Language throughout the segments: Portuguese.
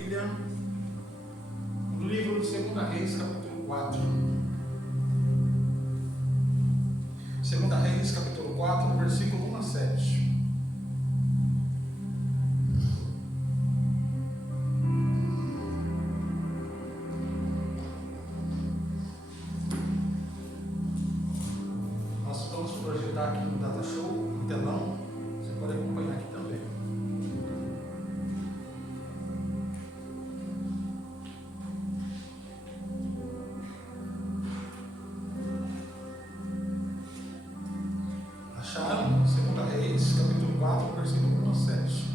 Bíblia no livro de 2 Reis, capítulo 4. 2 Reis, capítulo 4, versículo 1 a 7. Nós vamos projetar aqui no Data Show, no telão. Você pode acompanhar aqui também. Acharam? 2 Reis, capítulo 4, versículo 1 a 7.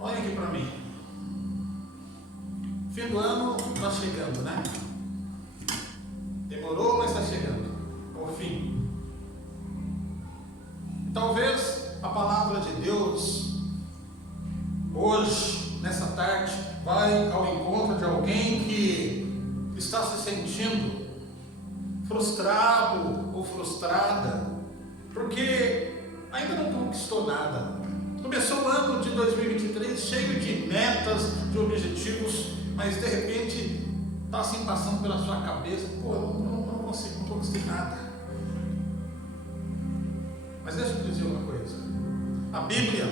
Olha aqui para mim. Fim do ano está chegando, né? Demorou, mas está chegando. Ao fim. Talvez a palavra de Deus hoje, nessa tarde, vai ao encontro de alguém que está se sentindo frustrado ou frustrada, porque ainda não conquistou nada. Começou o ano de 2023 cheio de metas, de objetivos, mas de repente está assim passando pela sua cabeça: pô, eu não conquistei nada. Mas deixa eu dizer uma coisa: a Bíblia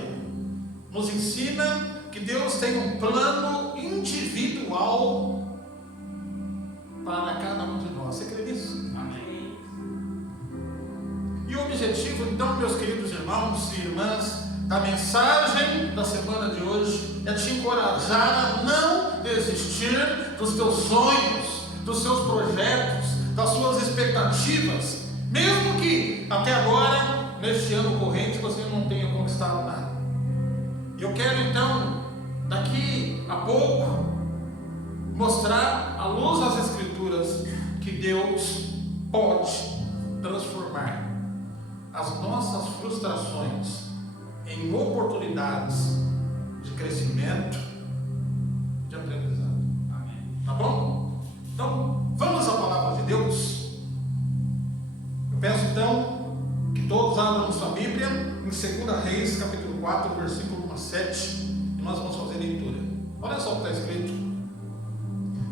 nos ensina que Deus tem um plano individual para cada um de nós. Você crê nisso? Amém. E o objetivo, então, meus queridos irmãos e irmãs, da mensagem da semana de hoje é te encorajar a não desistir dos teus sonhos, dos seus projetos, das suas expectativas, mesmo que até agora, neste ano corrente, você não tenha conquistado nada. Eu quero então, daqui a pouco, mostrar à luz das Escrituras que Deus pode transformar as nossas frustrações em oportunidades de crescimento, de aprendizado. Amém. Tá bom? Então, vamos à palavra de Deus. Eu peço então que todos abram sua Bíblia em 2 Reis, capítulo 4, versículo 1 a 7, e nós vamos fazer a leitura. Olha só o que está escrito.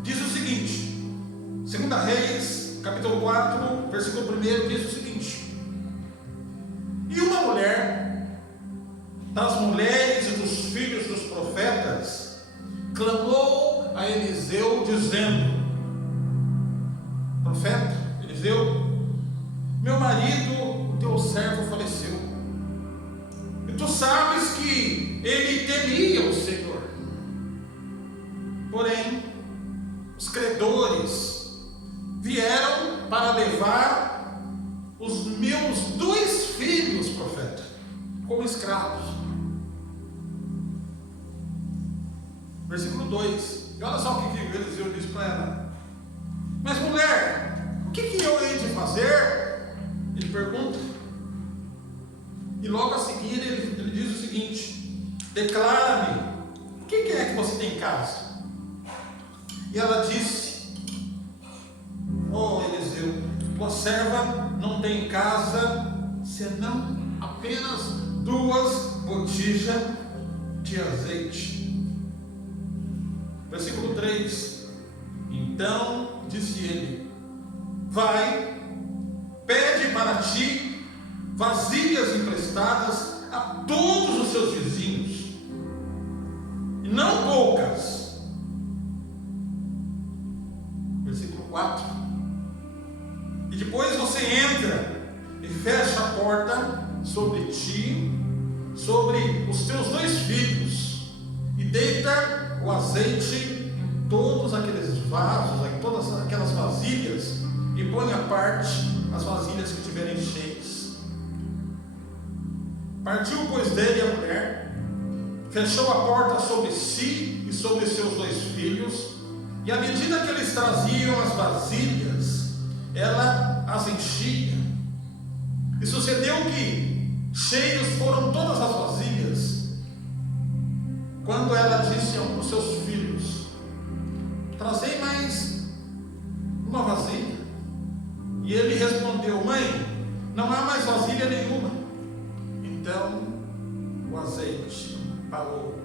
Diz o seguinte: 2 Reis, capítulo 4, versículo 1, diz o seguinte: e uma mulher das mulheres e dos filhos dos profetas clamou a Eliseu, dizendo: profeta Eliseu, meu marido, o teu servo, faleceu, e tu sabes que ele temia o Senhor. Porém, os credores vieram para levar os meus 2 filhos, profeta, como escravos. Versículo 2. E olha só o que Eliseu diz para ela: mas mulher, o que eu hei de fazer? Ele pergunta. E logo a seguir ele diz o seguinte: declara-me, o que é que você tem em casa? E ela disse: oh Eliseu, tua serva não tem em casa senão apenas 2 botijas de azeite. Versículo 3. Então disse ele: vai, pede para ti vasilhas emprestadas a todos os seus vizinhos, e não poucas. Versículo 4. E depois você entra e fecha a porta sobre ti, sobre os teus 2 filhos, e deita o azeite em todos aqueles vasos, em todas aquelas vasilhas, e põe à parte as vasilhas que estiverem cheias. Partiu, pois, dele a mulher, fechou a porta sobre si e sobre seus 2 filhos, e à medida que eles traziam as vasilhas, ela as enchia. E sucedeu que cheios foram todas as vasilhas, quando ela disse a um dos seus filhos: trazei mais E ele respondeu: mãe, não há mais vasilha nenhuma. Então o azeite parou.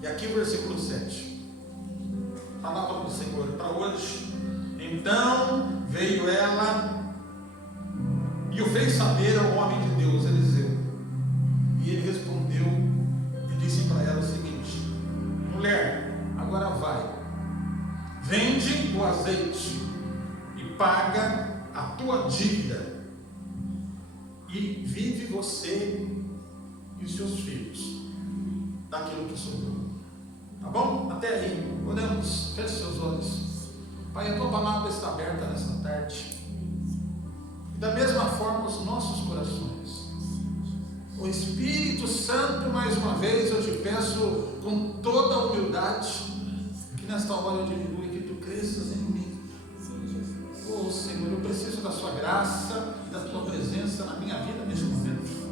E aqui o versículo 7, palavra do Senhor para hoje. Então veio ela e o fez saber ao homem de Deus, Eliseu. E ele respondeu e disse para ela o seguinte: mulher, agora vai, vende o azeite e paga a tua dívida, e vive você e os seus filhos daquilo que sobrou. Tá bom? Até aí, oramos, feche seus olhos. Pai, a tua palavra está aberta nessa tarde, e da mesma forma os nossos corações. O Espírito Santo, mais uma vez eu te peço com toda a humildade, que nesta hora eu diminua e que tu cresças em mim. Oh Senhor, eu preciso da sua graça e da tua presença na minha vida neste momento.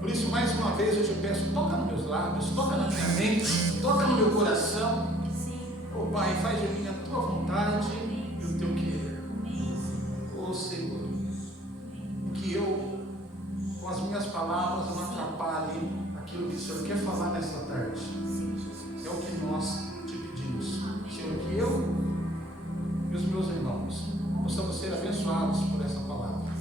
Por isso, mais uma vez eu te peço, toca nos meus lábios, toca na minha mente, toca no meu coração. Oh Pai, faz de mim a tua vontade e o teu querer. Oh Senhor, que eu, com as minhas palavras, não atrapalhe aquilo que o Senhor quer falar nesta tarde. É o que nós te pedimos, Senhor, que eu e os meus irmãos possamos ser abençoados por essa palavra,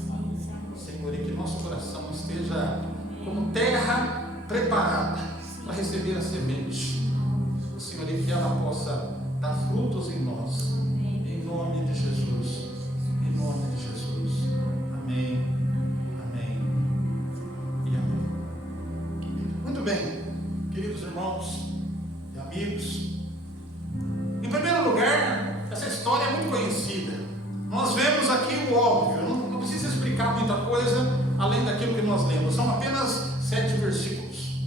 Senhor, e que nosso coração esteja como terra preparada para receber a semente, Senhor, e que ela possa dar frutos em nós, em nome de Jesus, em nome de Jesus. Amém, amém e amém. Muito bem, queridos irmãos e amigos, em primeiro lugar, essa história é muito conhecida. Nós vemos aqui o óbvio, não precisa explicar muita coisa além daquilo que nós lemos, são apenas 7 versículos.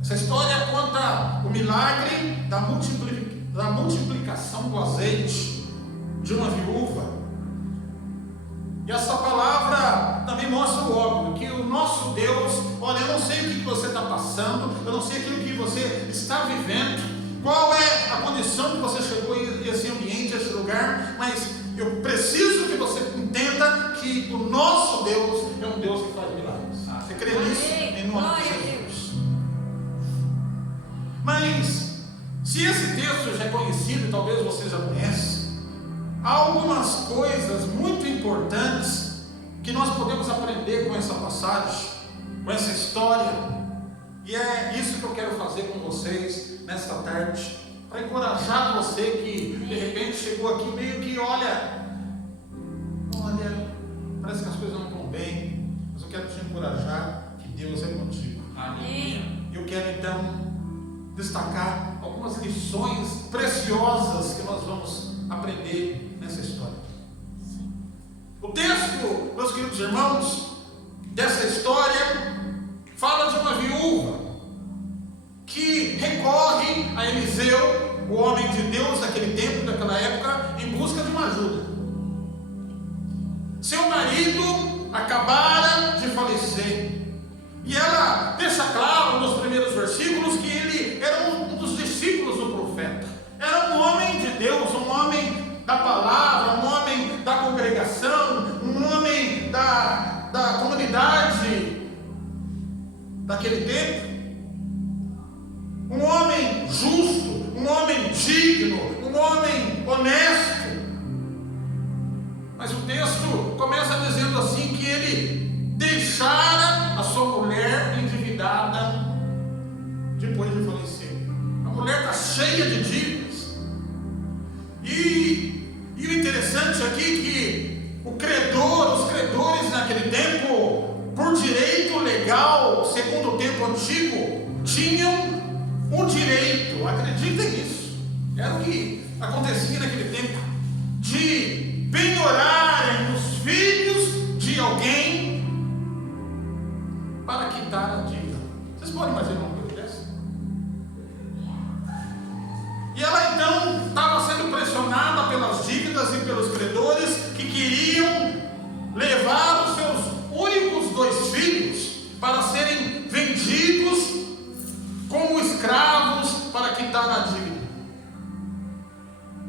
Essa história conta o milagre da multiplicação do azeite de uma viúva. E essa palavra também mostra o óbvio, que o nosso Deus, olha, eu não sei o que você está passando, eu não sei aquilo que você está vivendo, qual é a condição que você chegou a esse ambiente, a esse lugar, mas eu preciso que você entenda que o nosso Deus é um Deus que faz milagres. Você crê nisso? Em nome de Jesus. Mas, se esse texto já é conhecido, talvez você já conhece, há algumas coisas muito importantes que nós podemos aprender com essa passagem, com essa história, e é isso que eu quero fazer com vocês nesta tarde, para encorajar você que de repente chegou aqui meio que, olha, parece que as coisas não estão bem, mas eu quero te encorajar que Deus é contigo. Amém. Eu quero então destacar algumas lições preciosas que nós vamos aprender nessa história. O texto, meus queridos irmãos, dessa história fala de uma viúva que recorre a Eliseu, o homem de Deus daquele tempo, daquela época, em busca de uma ajuda. Seu marido acabara de falecer, e ela deixa claro nos primeiros versículos que ele era um dos discípulos do profeta, era um homem de Deus, um homem da palavra, um homem da congregação, um homem da comunidade daquele tempo, um homem justo, um homem digno, um homem honesto. Mas o texto começa dizendo assim, que ele deixara a sua mulher endividada depois de falecer. A mulher está cheia de dívidas. E o interessante aqui é que os credores naquele tempo, por direito legal, segundo o tempo antigo, tinham um direito, acreditem nisso, era o que acontecia naquele tempo, de penhorarem os filhos de alguém para quitar a dívida. Vocês podem imaginar uma coisa dessa? E ela então estava sendo pressionada pelas dívidas e pelos credores que queriam levar os seus únicos 2 filhos para serem vendidos como escravos para quitar a dívida.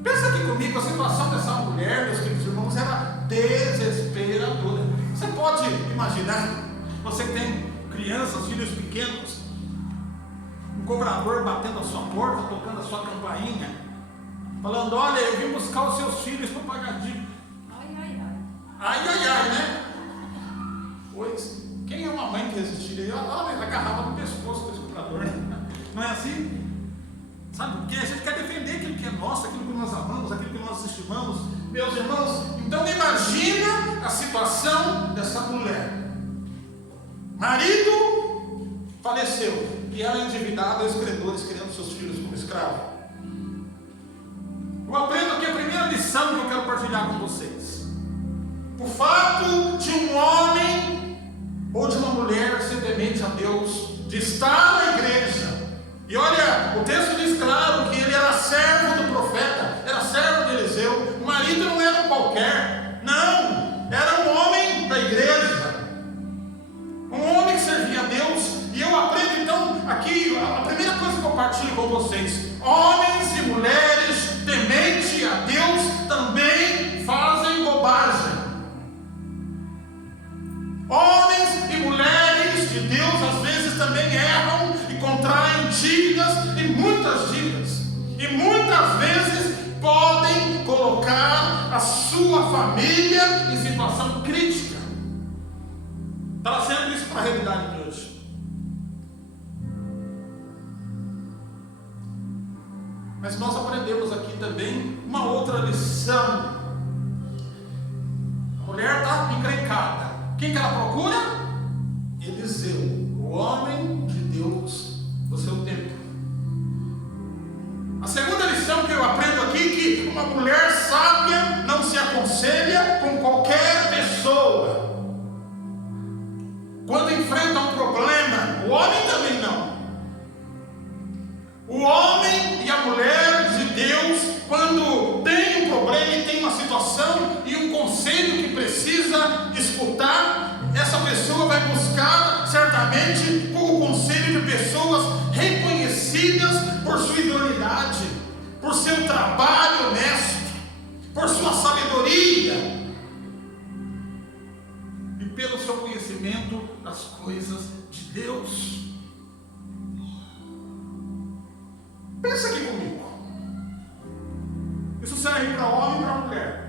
Pensa aqui comigo a situação dessa mulher. mulher, meus queridos irmãos, era desesperadora. Você pode imaginar, você que tem crianças, filhos pequenos, um cobrador batendo a sua porta, tocando a sua campainha, falando: olha, eu vim buscar os seus filhos para pagar dívida. Ai, né? Pois, quem é uma mãe que resistiria? Ela agarrava no pescoço desse cobrador, né? Não é assim? Sabe, porque a gente quer defender aquilo que é nosso, aquilo que nós amamos, aquilo que nós estimamos. Meus irmãos, então imagina a situação dessa mulher. Marido faleceu e ela endividada, os credores querendo seus filhos como escravo. Eu aprendo aqui a primeira lição que eu quero partilhar com vocês. O fato de um homem ou de uma mulher ser temente a Deus, de estar na igreja. E olha, o texto diz claro que ele era servo do profeta, era servo de Eliseu. O marido não era um qualquer, não, era um homem da igreja, um homem que servia a Deus. E eu aprendo então aqui, a primeira coisa que eu partilho com vocês: homens e mulheres temente a Deus também fazem bobagem. Homens e mulheres de Deus às vezes também erram e contraem dívidas, e muitas dívidas, e muitas vezes podem colocar a sua família em situação crítica. Trazendo isso para a realidade de hoje. Mas nós aprendemos aqui também uma outra lição. A mulher está encrencada. Quem que ela procura? Eliseu, o homem de Deus do seu tempo. A segunda lição que eu aprendo aqui é que uma mulher sábia não se aconselha com qualquer pessoa. Quando enfrenta um problema, o homem também não. O homem e a mulher de Deus, quando tem um problema e tem uma situação e um conselho que precisa escutar, essa pessoa vai buscar certamente o conselho de pessoas reconhecidas por sua idoneidade, por seu trabalho honesto, por sua sabedoria e pelo seu conhecimento das coisas de Deus. Pensa aqui comigo. Isso serve para homem e para mulher.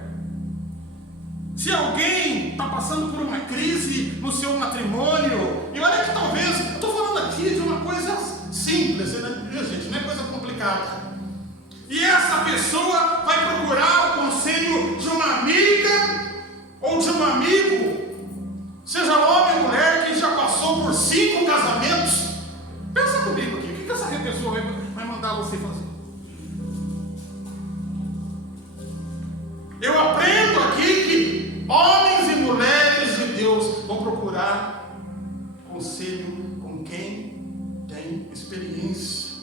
Se alguém está passando por uma crise no seu matrimônio, e olha que talvez, eu estou falando aqui de uma coisa simples, né, gente? Não é coisa complicada. E essa pessoa vai procurar o conselho de uma amiga ou de um amigo, seja homem ou mulher, que já passou por 5 casamentos. Pensa comigo aqui, o que essa pessoa vai mandar você fazer? Eu aprendo aqui que homens e mulheres de Deus vão procurar conselho com quem tem experiência.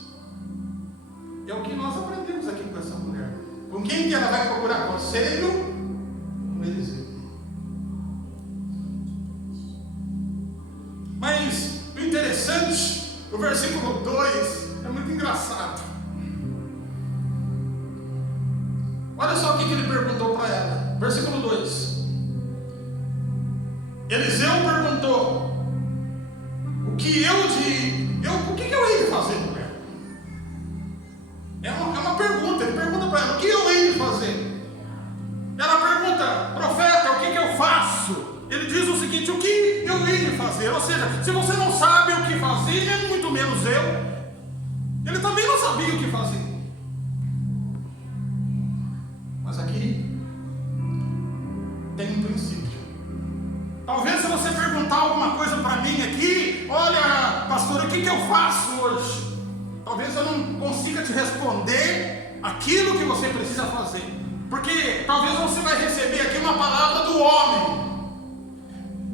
É o que nós aprendemos aqui com essa mulher. Com quem que ela vai procurar conselho? Com Eliseu. Mas o interessante, o versículo 2 é muito engraçado. Olha só o que ele perguntou para ela. Versículo 2. Eliseu perguntou: o que eu hei de fazer, mulher? É uma pergunta. Ele pergunta para ela: o que eu hei de fazer? Ela pergunta: profeta, o que eu faço? Ele diz o seguinte: o que eu hei de fazer? Ou seja, se você não sabe o que fazer, muito menos eu. Ele também não sabia o que fazer. Mas aqui tem um princípio. Talvez se você perguntar alguma coisa para mim aqui: olha, pastor, o que eu faço hoje? Talvez eu não consiga te responder aquilo que você precisa fazer, porque talvez você vai receber aqui uma palavra do homem.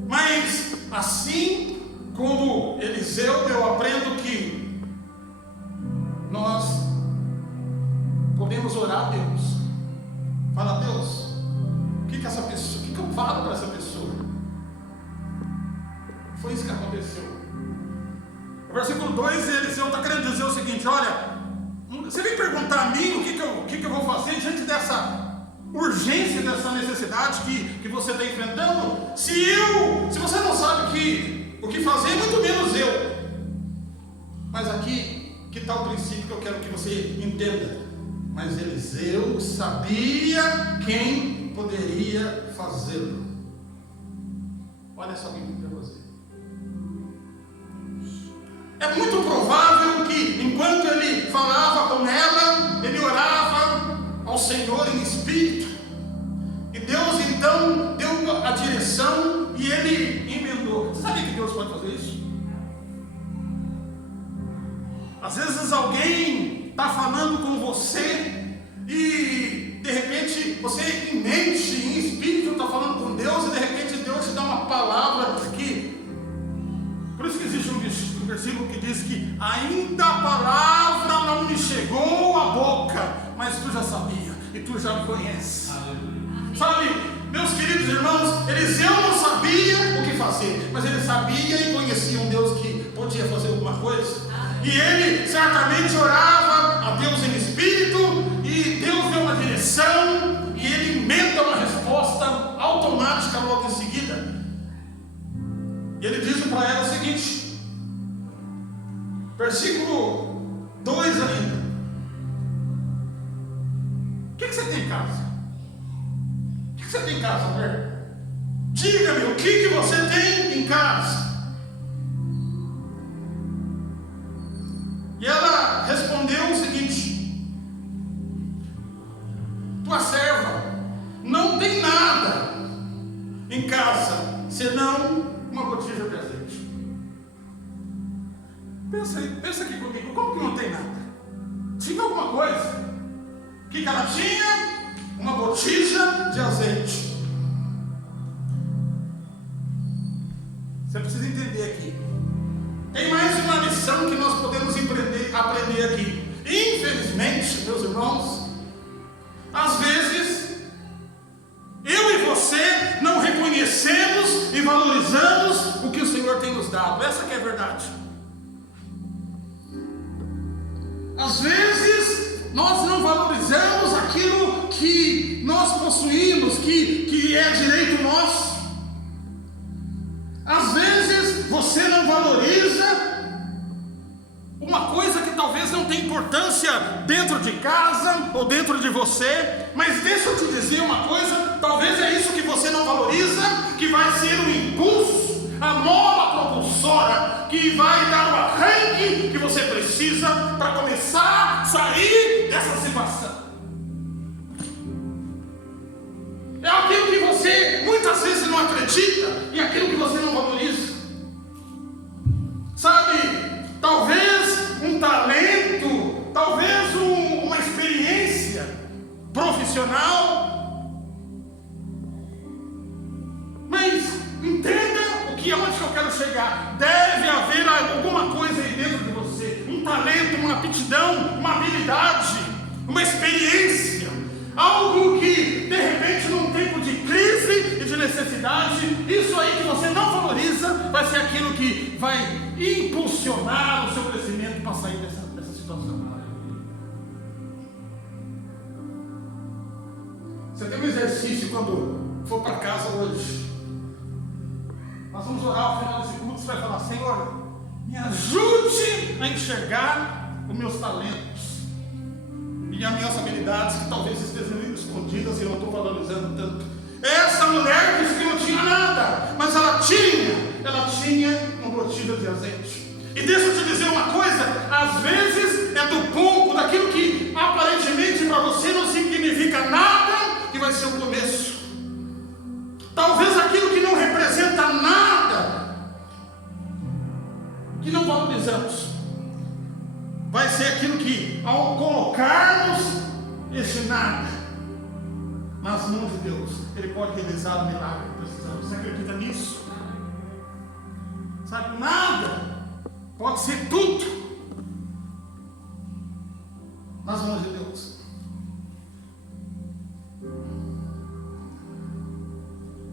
Mas assim como Eliseu, eu aprendo que nós podemos orar a Deus. Fala: Deus, o que essa pessoa, o que eu falo para essa pessoa? Foi isso que aconteceu. No versículo 2, Eliseu está querendo dizer o seguinte: olha, você vem perguntar a mim o que eu vou fazer diante dessa urgência dessa necessidade que você está enfrentando? Se você não sabe o que fazer, muito menos eu. Mas aqui, que tal o princípio que eu quero que você entenda? Mas Eliseu sabia quem poderia fazê-lo. Olha só quem para você. É muito provável que, enquanto ele falava com ela, ele orava ao Senhor em espírito. E Deus então deu a direção e ele emendou. Você sabia que Deus pode fazer isso? Às vezes alguém está falando com você e de repente você em mente, em espírito, está falando com Deus e de repente Deus te dá uma palavra que... Por isso que existe um versículo que diz que ainda a palavra não me chegou à boca, mas tu já sabia e tu já me conheces. Sabe, meus queridos irmãos, Eliseu não sabia o que fazer, mas ele sabia e conhecia um Deus que podia fazer alguma coisa. E ele certamente orava a Deus em espírito, e Deus deu uma direção, e ele emenda uma resposta automática logo em seguida. E ele diz para ela o seguinte, versículo 2 ainda: o que você tem em casa? O que você tem em casa, mulher? Diga-me, o que você tem em casa? E ela respondeu o seguinte: tua serva não tem nada em casa, senão uma botija de azeite. Pensa aqui comigo, como que não tem nada? Tinha alguma coisa. O que ela tinha? Uma botija de azeite. Você precisa entender aqui. Tem mais uma lição que nós podemos aprender aqui. Infelizmente, meus irmãos, às vezes eu e você não reconhecemos e valorizamos o que o Senhor tem nos dado. Essa que é a verdade. Às vezes nós não valorizamos aquilo que nós possuímos, que é direito nosso. Às vezes você não valoriza uma coisa que talvez não tenha importância dentro de casa ou dentro de você, mas deixa eu te dizer uma coisa, talvez é isso que você não valoriza, que vai ser o impulso, a mola propulsora, que vai dar o arranque que você precisa para começar a sair dessa situação. É aquilo que você muitas vezes não acredita e aquilo que você não valoriza. Sabe, talvez um talento, talvez uma experiência profissional, mas entenda onde eu quero chegar. Deve haver alguma coisa aí dentro de você, um talento, uma aptidão, uma habilidade, uma experiência, algo que de repente num tempo de crise e de necessidade, isso aí que você não valoriza vai ser aquilo que vai impulsionar o seu crescimento para sair dessa situação. Você tem um exercício quando for para casa hoje. Nós vamos orar ao final desse culto. Você vai falar: Senhor, me ajude a enxergar os meus talentos e as minhas habilidades que talvez estejam escondidas e eu não estou valorizando tanto. Essa mulher disse que não tinha nada, mas ela tinha uma botija de azeite. E deixa eu te dizer uma coisa: às vezes é do pouco, daquilo que aparentemente para você não significa nada, que vai ser o começo. Talvez aquilo que não representa nada, que não valorizamos, vai ser aquilo que, ao colocarmos esse nada nas mãos de Deus, Ele pode realizar o milagre que precisamos. Você acredita nisso? Sabe, nada pode ser tudo nas mãos de Deus.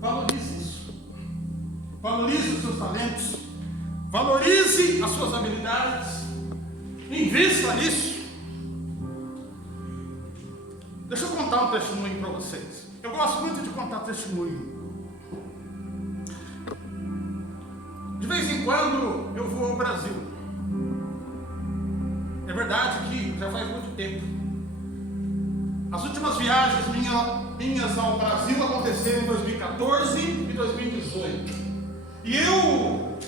Valorize isso. Valorize os seus talentos. Valorize as suas habilidades. Invista nisso. Deixa eu contar um testemunho para vocês. Eu gosto muito de contar testemunho. De vez em quando eu vou ao Brasil. É verdade que já faz muito tempo. As últimas viagens minhas ao Brasil aconteceram em 2014 e 2018. E eu,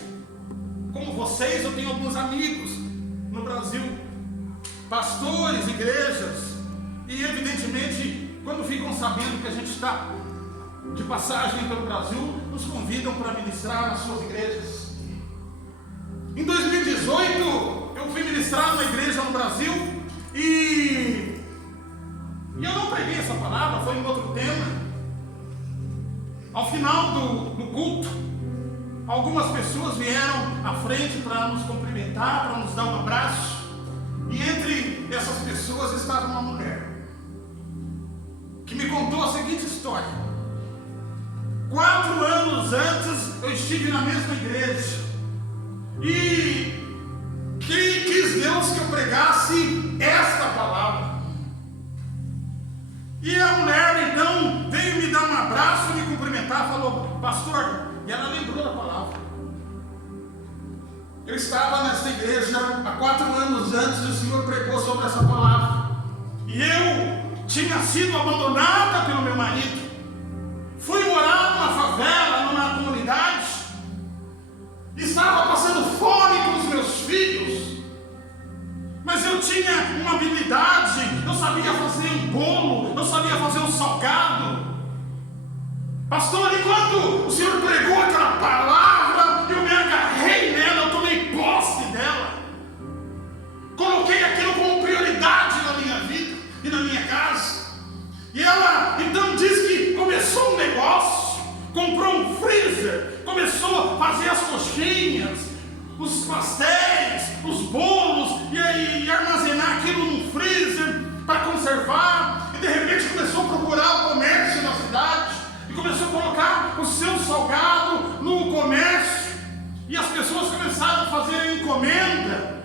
como vocês, eu tenho alguns amigos no Brasil, pastores, igrejas, e evidentemente, quando ficam sabendo que a gente está de passagem pelo Brasil, nos convidam para ministrar nas suas igrejas. Em 2018, eu fui ministrar numa igreja no Brasil e eu não preguei essa palavra, foi em outro tema. Ao final do culto, algumas pessoas vieram à frente para nos cumprimentar, para nos dar um abraço. E entre essas pessoas estava uma mulher que me contou a seguinte história. 4 anos antes eu estive na mesma igreja e quis Deus que eu pregasse esta palavra. E a mulher então veio me dar um abraço, me cumprimentar, falou: pastor, e ela lembrou da palavra. Eu estava nesta igreja há 4 anos antes e o Senhor pregou sobre essa palavra. E eu tinha sido abandonada pelo meu marido. Fui morar numa favela, numa comunidade. Estava passando fome com os meus filhos. Mas eu tinha uma habilidade. Eu sabia fazer um bolo. Eu sabia fazer um salgado. Pastor, enquanto o Senhor pregou aquela palavra, eu me agarrei nela, eu tomei posse dela. Coloquei aquilo como prioridade na minha vida e na minha casa. E ela então diz que começou um negócio, comprou um freezer, começou a fazer as coxinhas, os pastéis, os bolos, e armazenar aquilo num freezer para conservar. E de repente começou a procurar o comércio na cidade. Começou a colocar o seu salgado no comércio. E as pessoas começaram a fazer encomenda.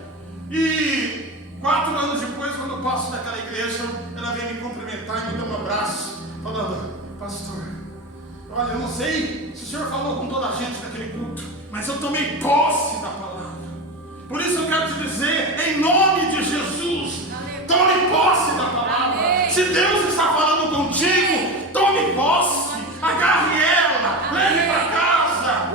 E 4 anos depois, quando eu passo daquela igreja, ela vem me cumprimentar e me dá um abraço, falando: pastor, olha, eu não sei se o senhor falou com toda a gente naquele culto, mas eu tomei posse da palavra. Por isso eu quero te dizer, em nome de Jesus, tome posse da palavra. Se Deus está falando contigo, tome posse. Agarre ela, leve para casa,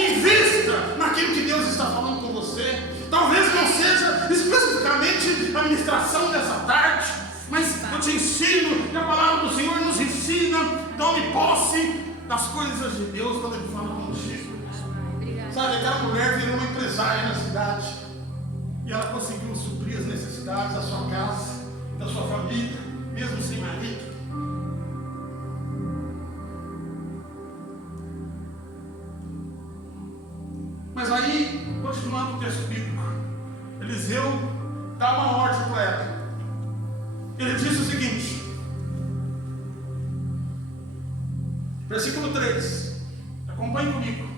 invista naquilo que Deus está falando com você. Talvez não seja especificamente a ministração dessa tarde, mas eu te ensino, e a palavra do Senhor nos ensina. Tome posse das coisas de Deus quando Ele fala contigo. Sabe, aquela mulher virou uma empresária na cidade, e ela conseguiu suprir as necessidades da sua casa, da sua família, mesmo sem marido. Mas aí, continuando o texto bíblico, Eliseu dá uma ordem para ela. Ele disse o seguinte, versículo 3, acompanhe comigo.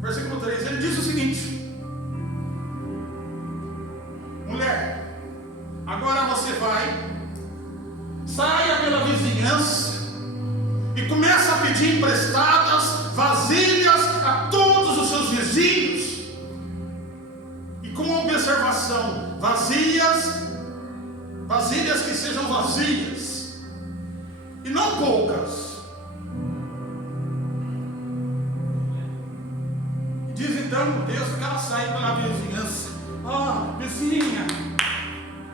Versículo 3, ele disse o seguinte: mulher, agora você vai, saia pela vizinhança e começa a pedir emprestadas vasilhas a todos os seus vizinhos. E com observação, vasilhas que sejam vazias e não poucas. E diz então o texto que ela sai pela vizinhança. Vizinha,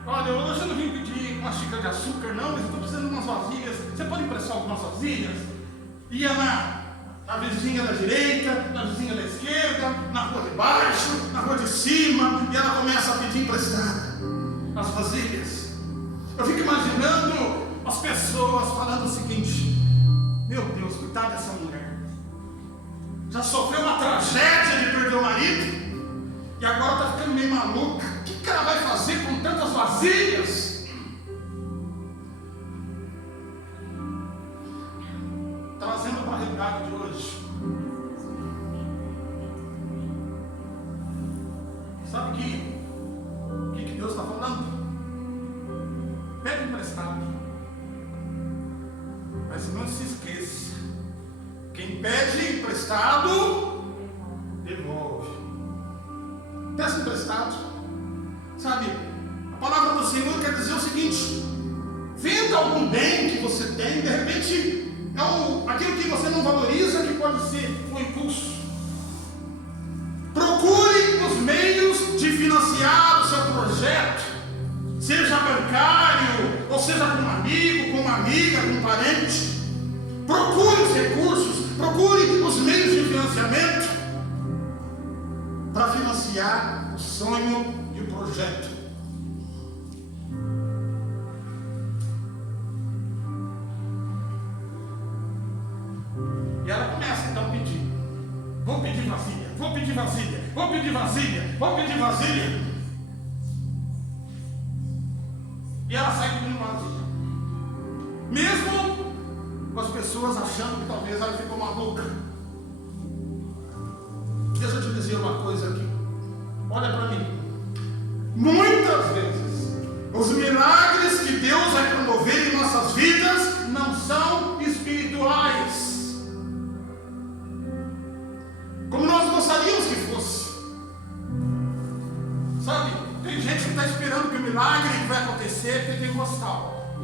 olha, hoje eu não vim pedir uma xícara de açúcar não, mas eu estou precisando de umas vasilhas. Você pode emprestar algumas vasilhas? Ia na vizinha da direita, na vizinha da esquerda, na rua de baixo, na rua de cima, e ela começa a pedir emprestada as vasilhas. Eu fico imaginando as pessoas falando o seguinte: meu Deus, coitada dessa mulher, já sofreu uma tragédia de perder o marido e agora está ficando meio maluca. O que ela vai fazer com tantas vasilhas? Trazendo para a realidade de hoje, sabe o que Deus está falando? Pega emprestado emprestado. Mas não se esqueça, quem pede emprestado, devolve. Peça emprestado. Sabe, a palavra do Senhor quer dizer o seguinte: venda algum bem que você tem, de repente aquilo que você não valoriza, que pode ser um impulso. Procure os meios de financiar o seu projeto, seja bancário, ou seja com um amigo, com uma amiga, com um parente. Procure os recursos, procure os meios de financiamento para financiar o sonho e o projeto. E ela começa então a pedir. Vou pedir vasilha, vou pedir vasilha, vou pedir vasilha, vou pedir vasilha. E ela sai pedindo vasilha. Mesmo com as pessoas achando que talvez ela ficou maluca. Deixa eu te dizer uma coisa aqui. Olha para mim. Muitas vezes, os milagres que Deus vai promover em nossas vidas não são espirituais, como nós gostaríamos que fosse. Sabe, tem gente que está esperando que o milagre que vai acontecer é pentecostal.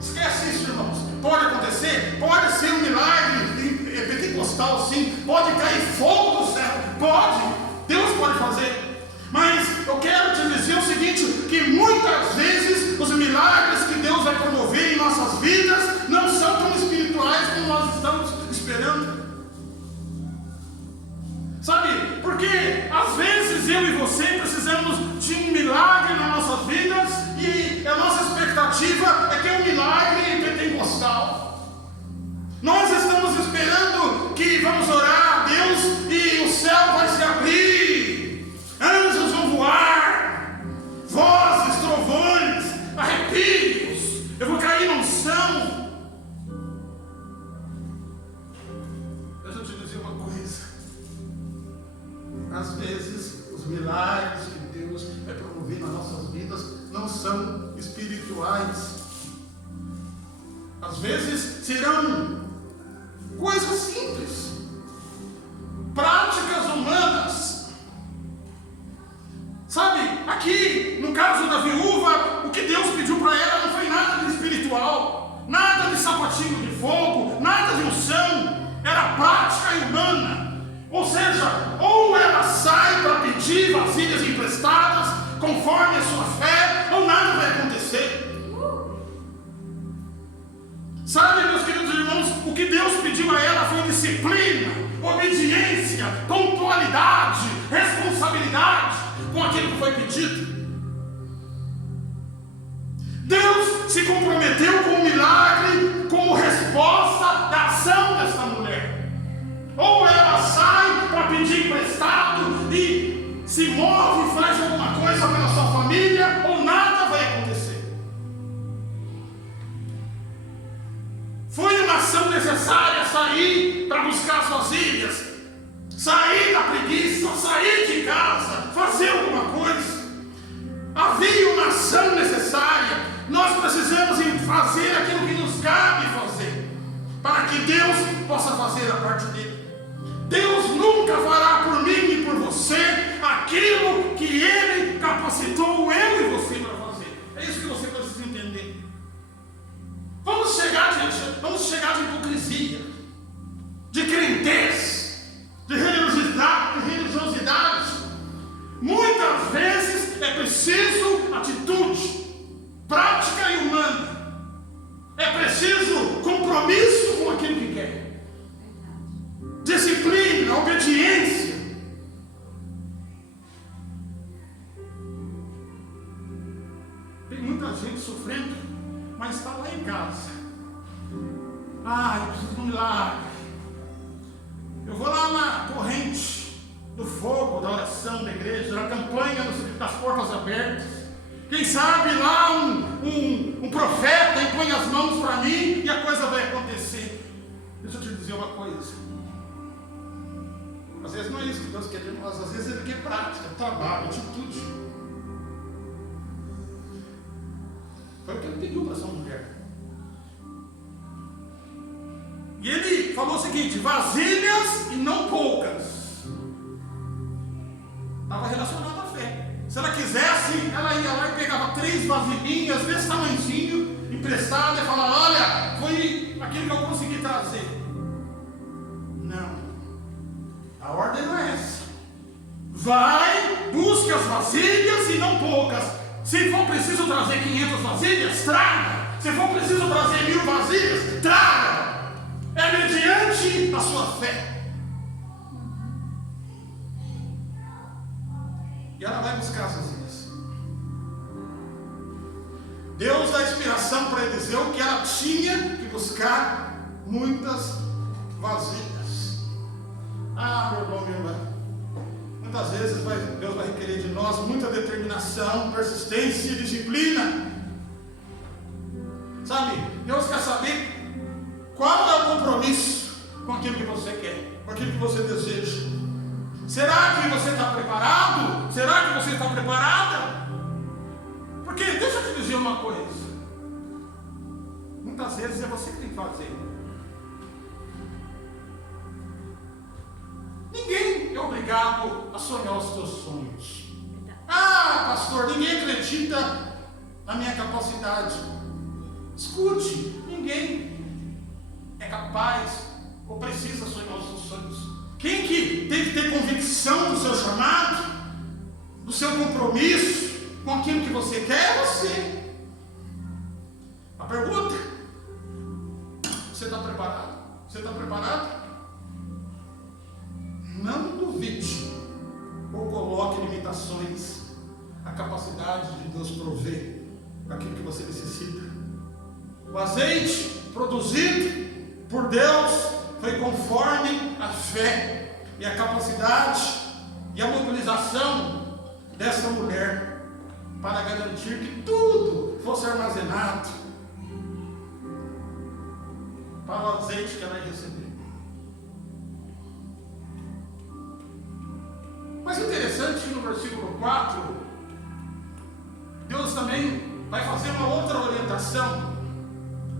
Esquece isso, irmãos. Pode acontecer, pode ser um milagre pentecostal, sim. Pode cair fogo do céu, pode. Deus pode fazer. Mas eu quero te dizer o seguinte: que muitas vezes os milagres que Deus vai promover em nossas vidas não são tão espirituais como nós estamos esperando. Sabe, porque às vezes eu e você precisamos de um milagre nas nossas vidas e a nossa expectativa é que é um milagre pentecostal. Nós estamos esperando que vamos orar a Deus e o céu vai se abrir, anjos vão voar, vozes, trovões, arrepios, eu vou cair na unção. Deixa eu te dizer uma coisa: às vezes os milagres que Deus vai promover nas nossas vidas não são espirituais. Às vezes serão coisas simples, práticas humanas. Sabe, aqui no caso da viúva, o que Deus pediu para ela não foi nada de espiritual, nada de sapatinho de fogo, nada de unção, era prática e humana. Ou seja, ou ela sai para pedir vasilhas emprestadas conforme a sua fé, ou nada vai acontecer. Sabe, meus queridos irmãos, o que Deus pediu a ela foi disciplina, obediência, pontualidade, responsabilidade com aquilo que foi pedido. Deus se comprometeu com o milagre como resposta da ação dessa mulher. Ou ela sai para pedir emprestado e se move e faz alguma coisa pela sua família, ou nada vai acontecer. Foi uma ação necessária sair para buscar as vasilhas, sair da preguiça, sair de casa, fazer alguma coisa. Havia uma ação necessária. Nós precisamos fazer aquilo que nos cabe fazer, para que Deus possa fazer a parte dele. Deus nunca fará por mim e por você aquilo que Ele capacitou eu e você para fazer. É isso que você precisa entender. Vamos chegar de hipocrisia, de crentez, de religiosidade. Muitas vezes é preciso atitude, prática e humana. É preciso compromisso com aquilo que quer, disciplina, obediência. Tem muita gente sofrendo, mas está lá em casa. Eu preciso de um milagre. Eu vou lá na corrente do fogo, da oração da igreja, na campanha das portas abertas. Quem sabe lá um profeta impõe as mãos para mim e a coisa vai acontecer. Deixa eu te dizer uma coisa. Às vezes não é isso que Deus quer de nós, às vezes Ele quer prática, trabalho, atitude. Foi o que ele pediu para essa mulher. E ele falou o seguinte: vasilhas e não poucas. Estava relacionado à fé. Se ela quisesse, ela ia lá e pegava 3 vasilhinhas desse tamanhozinho, emprestada, e falava: olha, foi aquilo que eu consegui trazer. Não. A ordem não é essa. Vai, busque as vasilhas e não poucas. Se for preciso trazer 500 vasilhas, traga. Se for preciso trazer 1000 vasilhas, traga. É mediante a sua fé. E ela vai buscar as vasilhas. Deus dá inspiração para Eliseu que ela tinha que buscar muitas vasilhas. Ah, meu irmão, minha irmã, muitas vezes Deus vai requerer de nós muita determinação, persistência e disciplina. Sabe, Deus quer saber qual é o compromisso com aquilo que você quer, com aquilo que você deseja. Será que você está preparado? Será que você está preparada? Porque deixa eu te dizer uma coisa. Muitas vezes é você que tem que fazer. Ninguém é obrigado a sonhar os seus sonhos. Ah, pastor, ninguém acredita na minha capacidade. Escute, ninguém é capaz ou precisa sonhar os seus sonhos. Quem que tem que ter convicção do seu chamado, do seu compromisso com aquilo que você quer, é você. A pergunta: você está preparado? Você está preparado? Não duvide ou coloque limitações à capacidade de Deus prover aquilo que você necessita. O azeite produzido por Deus foi conforme a fé e a capacidade e a mobilização dessa mulher para garantir que tudo fosse armazenado para o azeite que ela ia receber. Mas interessante que no versículo 4, Deus também vai fazer uma outra orientação.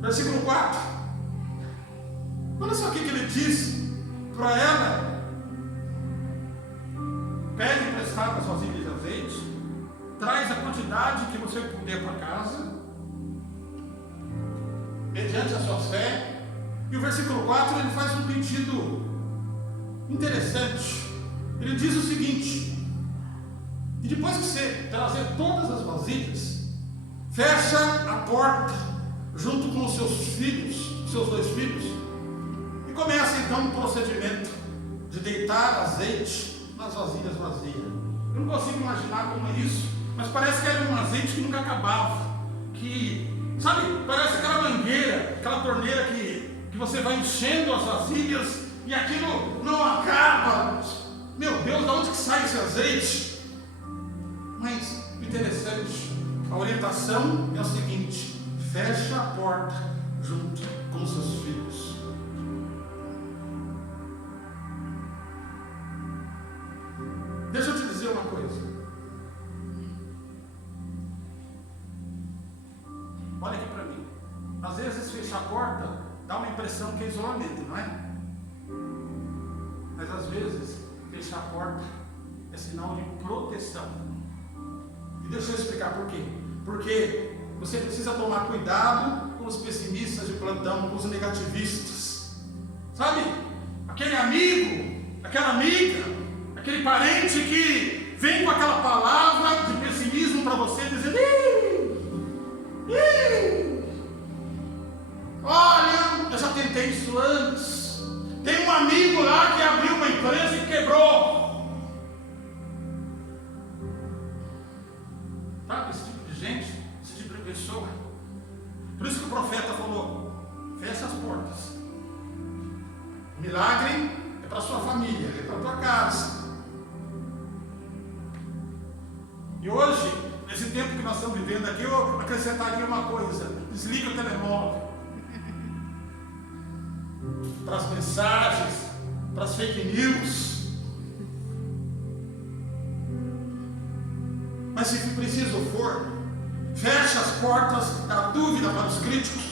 Versículo 4. Olha só o que ele diz para ela: pede emprestado as vasilhas de azeite, traz a quantidade que você puder para casa, mediante a sua fé. E o versículo 4 ele faz um pedido interessante. Ele diz o seguinte: e depois que você trazer todas as vasilhas, fecha a porta junto com os seus filhos, seus 2 filhos, e começa então um procedimento de deitar azeite nas vasilhas vazias. Eu não consigo imaginar como é isso, mas parece que era um azeite que nunca acabava, que, sabe, parece aquela mangueira, aquela torneira que você vai enchendo as vasilhas e aquilo não acaba. Meu Deus, de onde que sai esse azeite? Mas o interessante, a orientação é o seguinte: fecha a porta junto com seus filhos. Deixa eu te dizer uma coisa. Olha aqui para mim. Às vezes fechar a porta dá uma impressão que é isolamento, não é? Mas às vezes fechar a porta é sinal de proteção. E deixa eu explicar por quê. Porque você precisa tomar cuidado com os pessimistas de plantão, com os negativistas. Sabe? Aquele amigo, aquela amiga, aquele parente que vem com aquela palavra de pessimismo para você, dizendo: olha, eu já tentei isso antes. Tem um amigo lá que abriu uma empresa e quebrou. Sabe, esse tipo de gente, esse tipo de pessoa. Por isso que o profeta falou: fecha as portas. O milagre é para sua família, é para tua casa. E hoje, nesse tempo que nós estamos vivendo aqui, eu acrescentaria uma coisa: desliga o telemóvel. Para as mensagens, para as fake news. Mas se preciso for, feche as portas da dúvida para os críticos.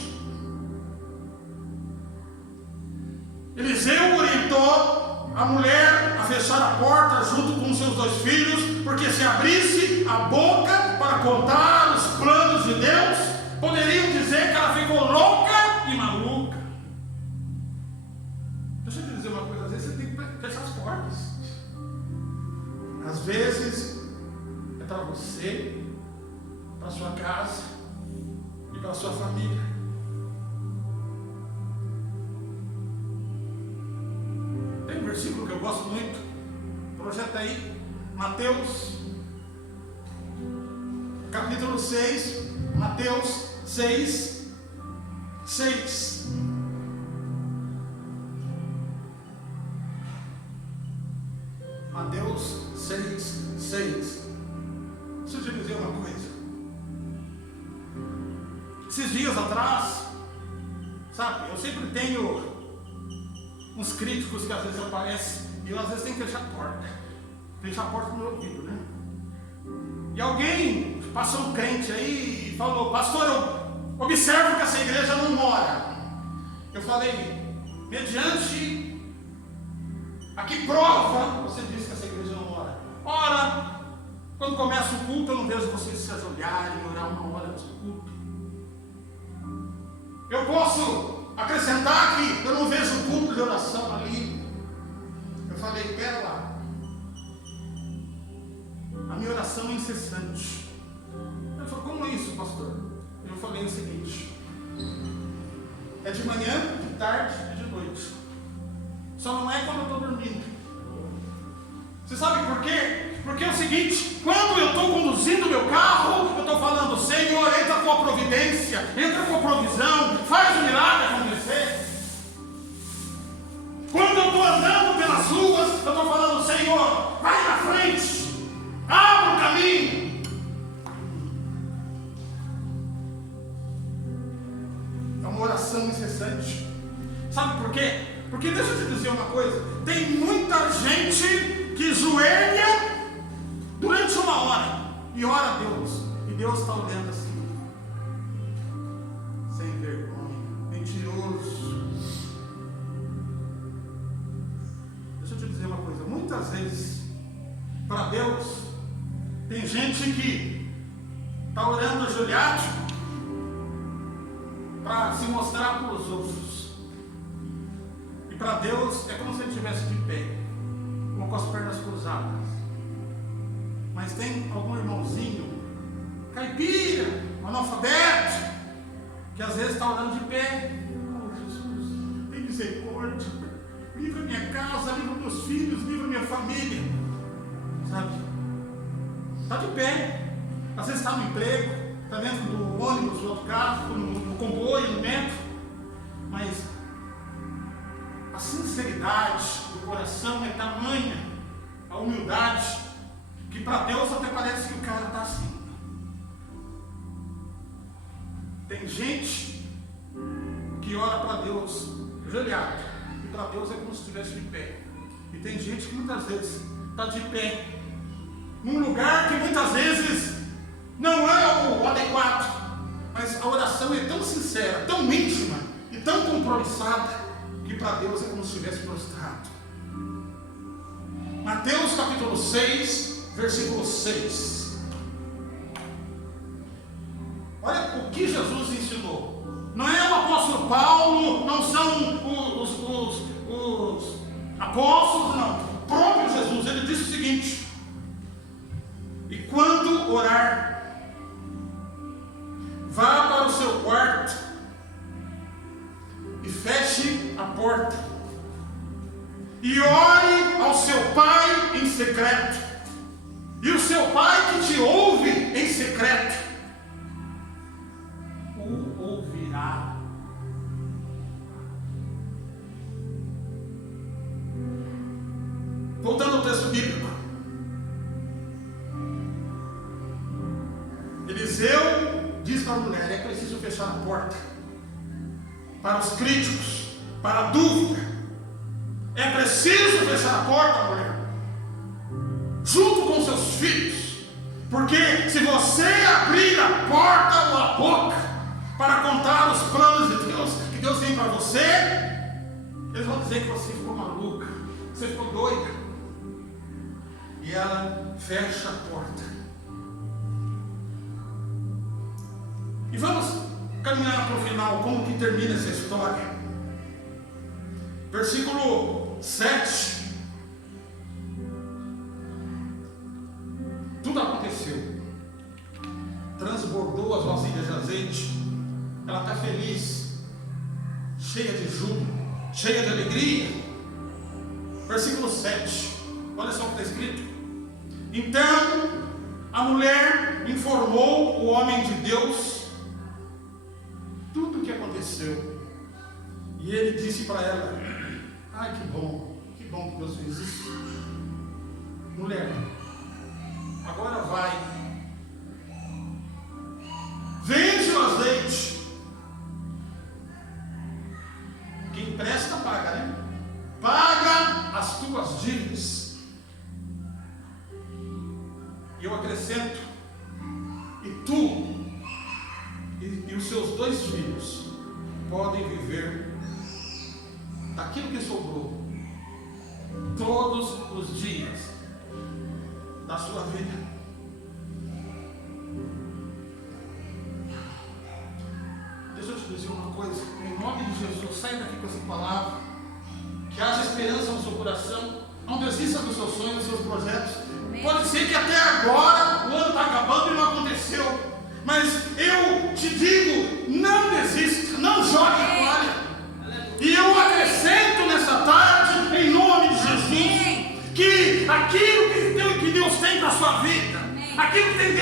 Eliseu orientou a mulher a fechar a porta junto com seus 2 filhos, porque se abrisse a boca para contar os planos de Deus, poderiam dizer que ela ficou louca e maluca. Deixa eu te dizer uma coisa, às vezes você tem que fechar as portas. Às vezes é para você, para sua casa e para sua família. Tem um versículo que eu gosto muito, projeta aí, Mateus capítulo 6, Mateus 6, 6. Mateus 6, 6. Deixa eu te dizer uma coisa. Esses dias atrás, sabe, eu sempre tenho uns críticos que às vezes aparecem e eu às vezes tenho que fechar a porta. Fechar a porta no meu ouvido, né? E alguém passou um crente aí e falou: pastor, eu observo que essa igreja não mora. Eu falei: mediante a que prova você disse que essa igreja não mora? Ora, quando começa o culto, eu não vejo vocês se ajoelharem e orar 1 hora antes do culto. Eu posso acrescentar que eu não vejo culto de oração ali. Eu falei: pera lá. A minha oração é incessante. Ele falou: como é isso, pastor? Eu falei o seguinte: é de manhã, de tarde e de noite. Só não é quando eu estou dormindo. Você sabe por quê? Porque é o seguinte: quando eu estou conduzindo meu carro, eu estou falando: Senhor, entra com a providência, entra com a provisão, faz o milagre acontecer. Quando eu estou andando pelas ruas, eu estou falando: Senhor, vai na frente, abra o caminho. É uma oração incessante. Sabe por quê? Porque deixa eu te dizer uma coisa: tem muita gente que joelha durante 1 hora e ora a Deus, e Deus está olhando assim, sem vergonha, mentiroso. Deixa eu te dizer uma coisa: muitas vezes, para Deus, tem gente que está orando ajoelhado para se mostrar para os outros. E para Deus é como se ele estivesse de pé, com as pernas cruzadas. Mas tem algum irmãozinho caipira, analfabeto, que às vezes está orando de pé. Oh Jesus, tem misericórdia, livra minha casa, livra meus filhos, livra minha família. Sabe? Está de pé. Às vezes está no emprego, está dentro do ônibus, do autocarro, no comboio, no metro. Mas a sinceridade do coração é tamanha, a humildade, que para Deus até parece que o cara está assim. Tem gente que ora para Deus ajoelhado, e para Deus é como se estivesse de pé. E tem gente que muitas vezes está de pé num lugar que muitas vezes não é o adequado, mas a oração é tão sincera, tão íntima e tão compromissada, que para Deus é como se estivesse prostrado. Mateus capítulo 6, versículo 6. Olha o que Jesus ensinou. Não é o apóstolo Paulo, não são os apóstolos, não. O próprio Jesus, ele disse o seguinte: e quando orar, vá para o seu quarto e feche a porta, e ore ao seu pai em secreto, e o seu pai que te ouve em secreto o ouvirá. Voltando ao texto bíblico, Eliseu diz para a mulher: é preciso fechar a porta para os críticos, para a dúvida. É preciso fechar a porta, mulher, junto com seus filhos, Porque se você abrir a porta ou a boca para contar os planos de Deus, que Deus tem para você, eles vão dizer que você ficou maluca, você ficou doida. E ela fecha a porta. E vamos caminhar para o final, como que termina essa história. Versículo 7. Tudo aconteceu. Transbordou as vasilhas de azeite. Ela está feliz, cheia de júbilo, cheia de alegria. Versículo 7. Olha só o que está escrito. Então a mulher informou o homem de Deus tudo o que aconteceu. E ele disse para ela: ai, que bom que Deus fez isso. Mulher, agora vai, vende o azeite. Quem presta paga, né? Paga as tuas dívidas. E eu acrescento: e tu e os seus 2 filhos podem viver daquilo que sobrou todos os dias da sua vida. Deixa eu te dizer uma coisa, em nome de Jesus, sai daqui com essa palavra, que haja esperança no seu coração, não desista dos seus sonhos, dos seus projetos. Pode ser que até agora o ano está acabando e não aconteceu, mas eu te digo, não desista, não jogue a toalha. E eu acrescento nessa tarde, em nome de Jesus, que aquilo que Deus tem para a sua vida, aquilo que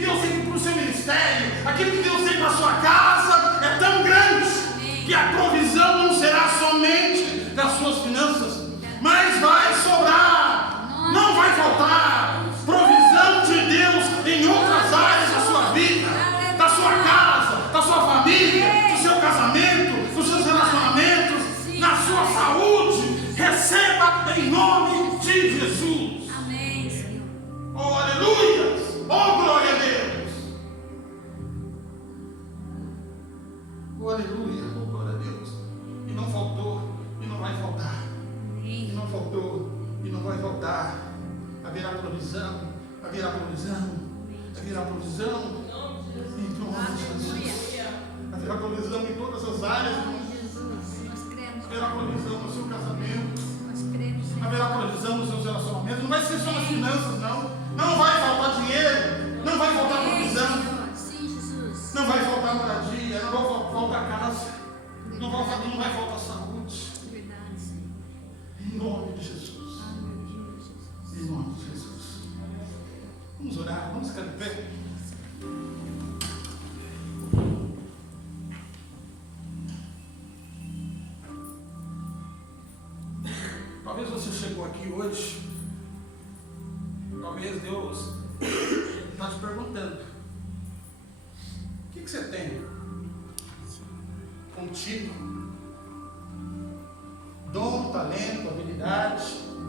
Deus tem para o seu ministério, aquilo que Deus tem para a sua casa, é tão grande, que a provisão não será somente das suas finanças, mas vai sobrar, não vai faltar provisão de Deus em outras áreas da sua vida, da sua casa, da sua família, do seu casamento, dos seus relacionamentos, na sua saúde. Receba em nome de Jesus. Amém, Senhor. Oh, aleluia! Oh, glória a Deus! Oh, aleluia! Oh, glória a Deus! E não faltou, e não vai faltar. E não faltou, e não vai faltar. Haverá provisão, haverá provisão, haverá provisão. Em nome de Jesus. Haverá provisão em todas as áreas. Haverá provisão no seu casamento. Haverá provisão nos seus relacionamentos. Não vai ser só nas finanças, não. Não vai faltar dinheiro. Não vai faltar provisão. Não vai faltar moradia. Não vai faltar casa. Não vai faltar saúde. Em nome de Jesus. Em nome de Jesus. Vamos orar. Vamos ficar de pé. Talvez você chegou aqui hoje, talvez Deus está te perguntando: o que você tem contigo? Dom, talento, habilidade,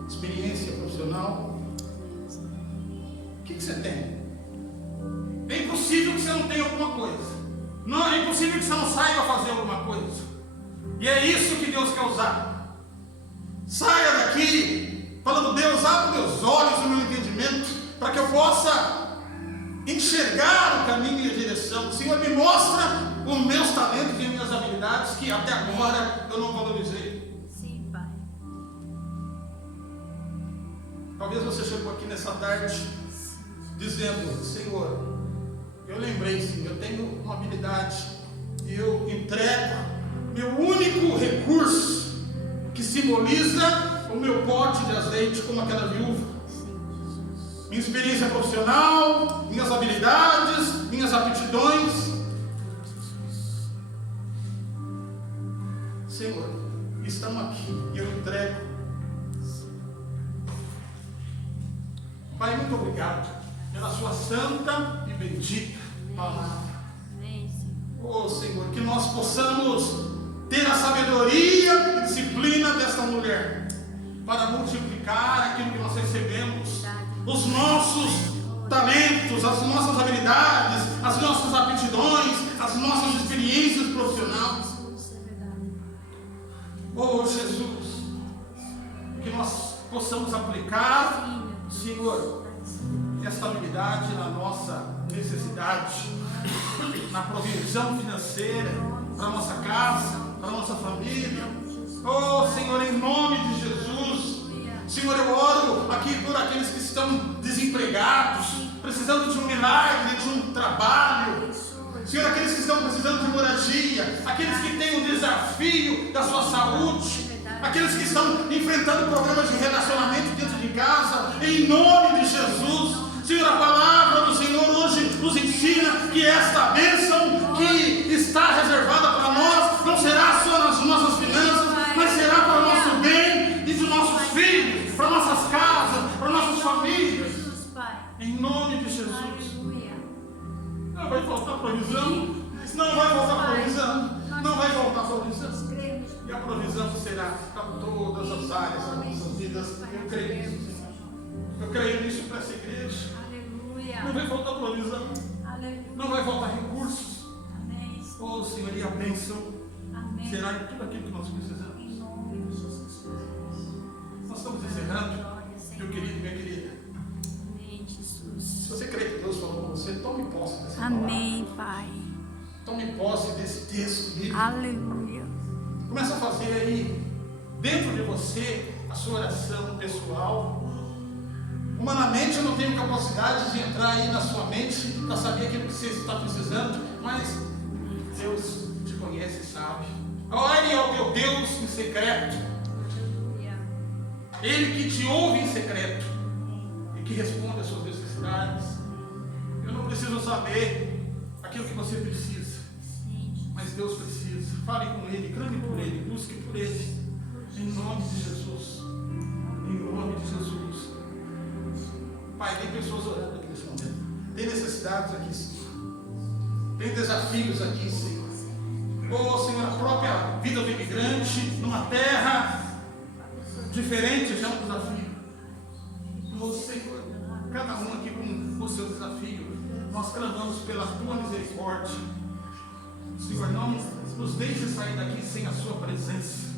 experiência profissional? O que você tem? É impossível que você não tenha alguma coisa. Não, é impossível que você não saiba fazer alguma coisa. E é isso que Deus quer usar. Saia daqui falando: Deus, abre meus olhos, o meu entendimento, para que eu possa enxergar o caminho e a direção. Senhor, me mostra os meus talentos e minhas habilidades que até agora eu não valorizei. Sim, Pai. Talvez você chegou aqui nessa tarde dizendo: Senhor, eu lembrei, sim, eu tenho uma habilidade e eu entrego meu único recurso, que simboliza o meu pote de azeite, como aquela viúva. Minha experiência profissional, minhas habilidades, minhas aptidões. Senhor, estamos aqui e eu entrego. Pai, muito obrigado pela sua santa e bendita palavra. Oh, Senhor, que nós possamos ter a sabedoria e disciplina desta mulher para multiplicar aquilo que nós recebemos, os nossos talentos, as nossas habilidades, as nossas aptidões, as nossas experiências profissionais. Oh Jesus, que nós possamos aplicar, Senhor, esta habilidade na nossa necessidade, na provisão financeira, para a nossa casa, para a nossa família. Oh Senhor, em nome de Jesus, Senhor, eu oro aqui por aqueles que estão desempregados, precisando de um milagre, de um trabalho. Senhor, aqueles que estão precisando de moradia, aqueles que têm o desafio da sua saúde, aqueles que estão enfrentando problemas de relacionamento dentro de casa, em nome de Jesus. Senhor, a palavra do Senhor hoje nos ensina que esta bênção que está reservada para nós não será só nas nossas finanças, mas será para o nosso bem e dos nossos filhos, para nossas casas, para nossas famílias. Em nome de Jesus. Não vai faltar provisão, não vai faltar provisão, não vai faltar provisão. E a provisão será para todas as áreas das nossas vidas. Eu creio nisso, Senhor. Eu creio nisso para essa igreja. Não vai faltar provisão, não vai faltar recursos. Oh Senhor, e a bênção será em tudo aquilo que nós precisamos. Nós estamos encerrando, meu querido e minha querida. Se você crê que Deus falou com você, tome posse dessa palavra. Amém, Pai. Tome posse desse texto bíblico. Aleluia. Começa a fazer aí, dentro de você, a sua oração pessoal. Humanamente eu não tenho capacidade de entrar aí na sua mente para saber aquilo que você está precisando, mas Deus te conhece e sabe. Ore ao teu Deus em secreto. Ele que te ouve em secreto e que responde às suas necessidades. Eu não preciso saber aquilo que você precisa, mas Deus precisa. Fale com Ele, clame por Ele, busque por Ele, em nome de Jesus. Em nome de Jesus. Pai, tem pessoas orando aqui nesse momento, tem necessidades aqui, Senhor, tem desafios aqui, Senhor. Oh Senhor, a própria vida do imigrante numa terra diferente já é um desafio. Oh Senhor, cada um aqui com o seu desafio, nós clamamos pela tua misericórdia. Senhor, não nos deixe sair daqui sem a sua presença.